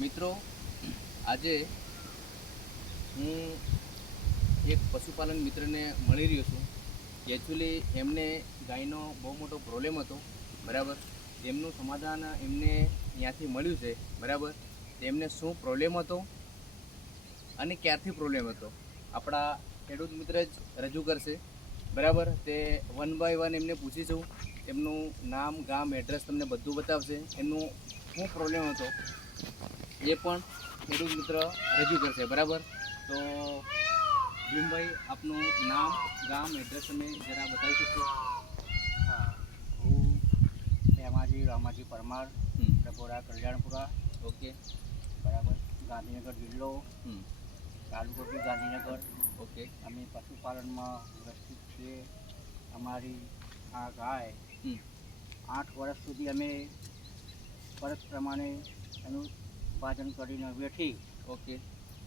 મિત્રો, આજે હું એક પશુપાલન મિત્રને મળી રહ્યો છું. એકચ્યુઅલી એમને ગાયનો બહુ મોટો પ્રોબ્લેમ હતો, બરાબર. તેમનું સમાધાન એમને ત્યાંથી મળ્યું છે, બરાબર. તેમને શું પ્રોબ્લેમ હતો અને ક્યારથી પ્રોબ્લેમ હતો આપણા ખેડૂત મિત્ર જ રજૂ કરશે, બરાબર. તે વન બાય વન એમને પૂછીશું. એમનું નામ, ગામ, એડ્રેસ તમને બધું બતાવશે. એમનું શું પ્રોબ્લેમ હતો એ પણ ખેડૂત મિત્ર રજૂ કરશે, બરાબર. તો ભીમભાઈ, આપનું નામ, ગામ, એડ્રેસ તમે જરા બતાવી શકશો? હા, હું હેમાજી રામાજી પરમાર, ડભોરા કલ્યાણપુરા. ઓકે. બરાબર. ગાંધીનગર જિલ્લો, હમ તાલુકો બી ગાંધીનગર. ઓકે. અમે પશુપાલનમાં વ્યવસ્થિત છીએ. અમારી આ ગાય હમ 8 વર્ષ સુધી અમે ફરજ પ્રમાણે એનું ઉત્પાદન કરીને વેઠી. ઓકે.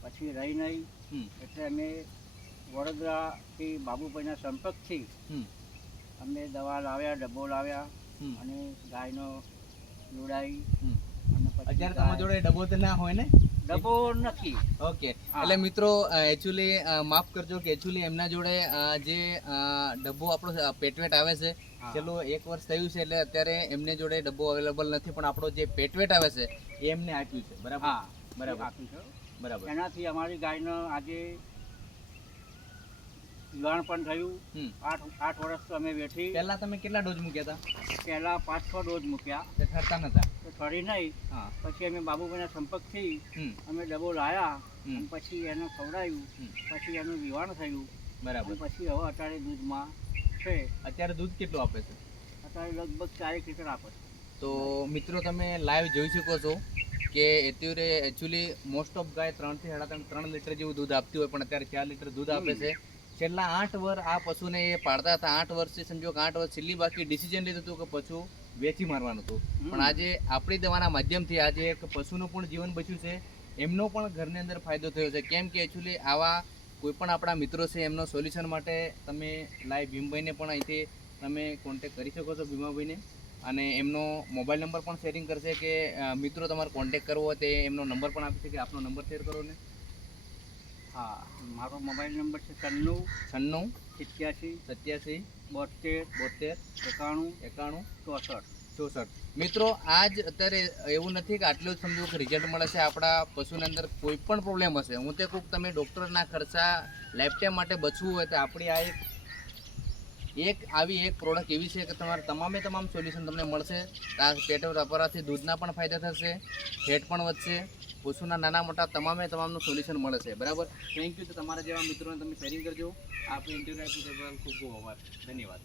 પછી રહી નહીં, હમ એટલે અમે વડોદરાથી બાબુભાઈના સંપર્કથી હમ અમે દવા લાવ્યા, ડબ્બો લાવ્યા હમ અને ગાયનો જોડાઈ. હમ અને પછી અત્યારે તમારા જોડે ડબ્બો તો ના હોય ને? ડબ્બો નથી. ઓકે. હા. એટલે મિત્રો, એકચ્યુઅલી માફ કરજો કે એકચ્યુઅલી એમના જોડે જે ડબ્બો આપણો પેટવેટ આવે છે, હા. ચલો 1 વર્ષ થયું છે, એટલે અત્યારે એમને જોડે ડબ્બો અવેલેબલ નથી, પણ આપણો જે પેટવેટ આવે છે એ એમને આપ્યું છે, બરાબર. હા, બરાબર. આપ્યું છે. બરાબર. એનાથી અમારી ગાયનો આજે વિવાણ પણ થયું. હમ 8 વર્ષ તો અમે વેઠી. પહેલા તમે કેટલા ડોઝ મૂક્યા હતા? પહેલાં 5-6 ડોઝ મૂક્યા તે ઠરતા નતા? તો ઠરી નહીં. હા. પછી અમે બાબુભાઈના સંપર્કથી હમ અમે ડબ્બો લાવ્યા હમ. અને પછી એને ખવડાવ્યું. હમ. પછી એનું વિવાણ થયું. બરાબર. અને પછી હવે અત્યારે દૂધમાં છે. અત્યારે દૂધ કેટલું આપે છે? અત્યારે લગભગ 4 લીટર આપે છે. તો મિત્રો, તમે લાઈવ જોઈ શકો છો કે અત્યારે એકચ્યુઅલી મોસ્ટ ઓફ ગાય 3 થી 3.5 લીટર જેવું દૂધ આપતી હોય, પણ અત્યારે 4 લીટર દૂધ આપે છે. છેલ્લા 8 વર્ષ આ પશુને એ પાળતા હતા. 8 વર્ષથી સમજો કે 8 વર્ષ છેલ્લી બાકી ડિસિઝન લીધું હતું કે પશુ વેચી મારવાનું હતું. પણ આજે આપણી દવાના માધ્યમથી આજે એક પશુનું પણ જીવન બચ્યું છે, એમનો પણ ઘરની અંદર ફાયદો થયો છે. કેમ કે એકચ્યુઅલી આવા કોઈ પણ આપણા મિત્રો છે, એમનો સોલ્યુશન માટે તમે લાઈવ ભીમભાઈને પણ અહીંથી તમે કોન્ટેક કરી શકો છો, ભીમાભાઈને. અને એમનો મોબાઈલ નંબર પણ શેરિંગ કરશે કે મિત્રો તમારે કોન્ટેક કરવો હોય તે એમનો નંબર પણ આપી શકે. આપનો નંબર શેર કરો ને. હા, મારો મોબાઈલ નંબર છે 96 97 87 87 72 72 91 91 64. 64. મિત્રો, આજ અત્યારે એવું નથી કે આટલું જ સમજો કે રિઝલ્ટ મળે છે. આપણા પશુની અંદર કોઈ પણ પ્રોબ્લેમ હશે, હું તે કહું તમે ડૉક્ટરના ખર્ચા લાઈફ ટાઈમ માટે બચવું હોય તો આપણી આ એક આવી એક પ્રોડક્ટ એવી છે કે તમારે તમામ સોલ્યુશન તમને મળશે. આ પેટ વાપરવાથી દૂધના પણ ફાયદા થશે, ફેટ પણ વધશે, પશુના નાના મોટા તમામનું સોલ્યુશન મળે છે, બરાબર. Thank you. તો તમારા જેવા મિત્રોને તમે શેરિંગ કરજો. આપણે ઇન્ટરવ્યુ આપ્યું તે બદલ ખૂબ ખૂબ આભાર. ધન્યવાદ.